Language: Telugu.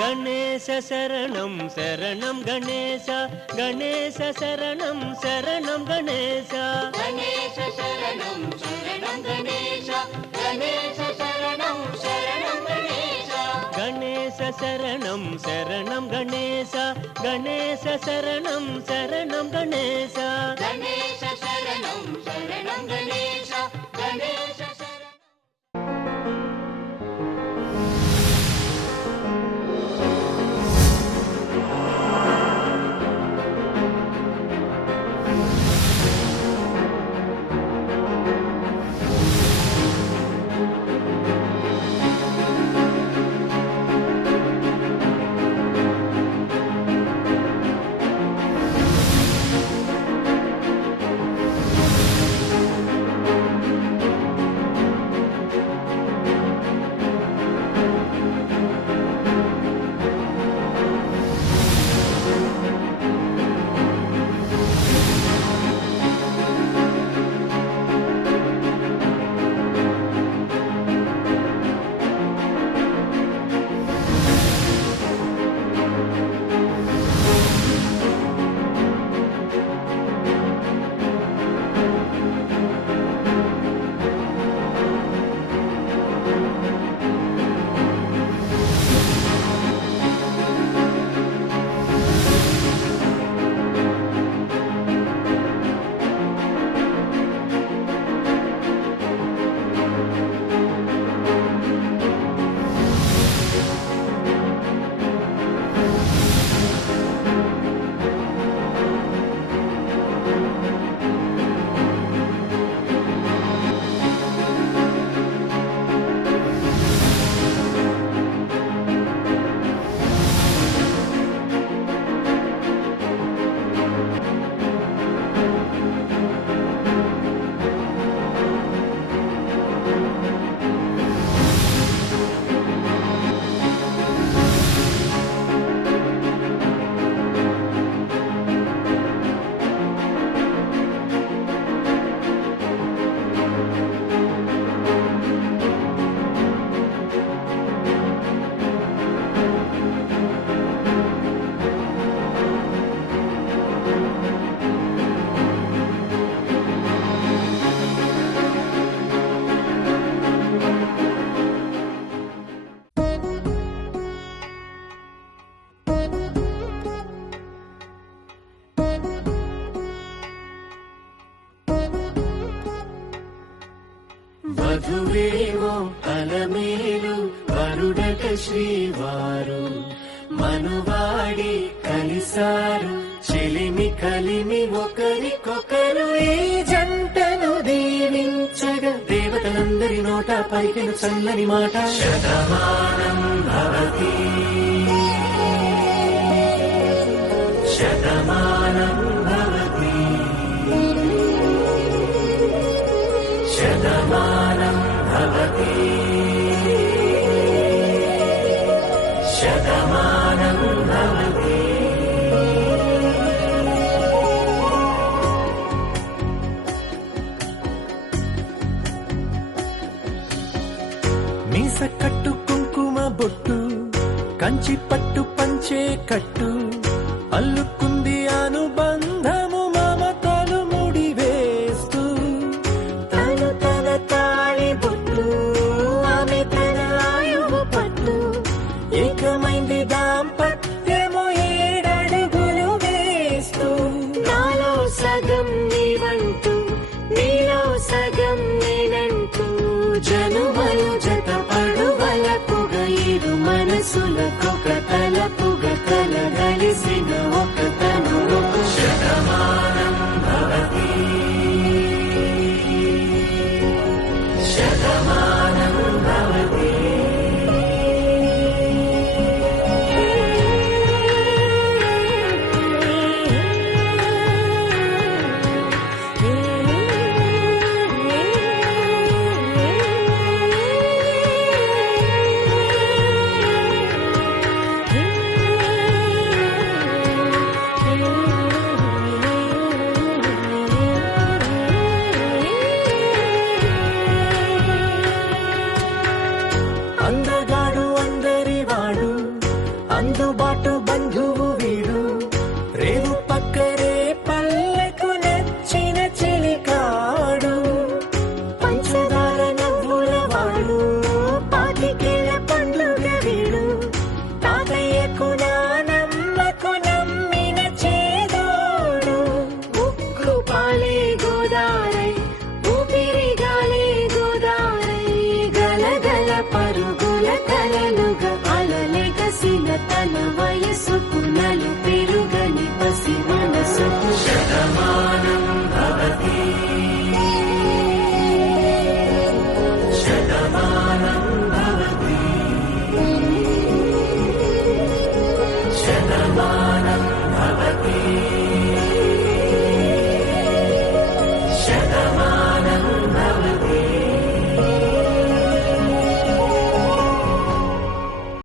గణేశ శరణం శరణం గణేశ గణేశ శరణం శరణం గణేశ గణేశ శరణం శరణం గణేశ గణేశ శరణం శరణం గణేశ గణేశ శరణం శరణం గణేశ గణేశ శరణం శరణం గణేశ గణేశ శరణం శరణం గణేశ గణేశ వధువేమో అలమేలు వరుడట శ్రీవారు మనువాడి కలిసారు చెలిమి కలిమి ఒకరికొకరు ఈ జంటను దీవించగా దేవతలందరి నోట పలికిన చల్లని మాట శతమానం భవతి శతమానం భవతి శతమానం భవతి శతమానం భవతి మీస కట్టు కుంకుమ బొట్టు కంచి పట్టు పంచే కట్టు అల్లుకుంది అనుబంధము మమతలు ముడివేస్తూ తను తన తాళి బొట్టు ఆమె తన ఆయువు పట్టు ఏకమైంది దాంపత్యము 7 అడుగులు వేస్తూ నాలో సగం నీవంటూ నీలో సగం నేనంటూ జనుమలు జతపడు వలపుగ ఇరు మనసులకొక తలపుగ కలగలిసిన ఒక తన వయసుకు నలు పెరుగని పసి మనసుకు శతమానం భవతి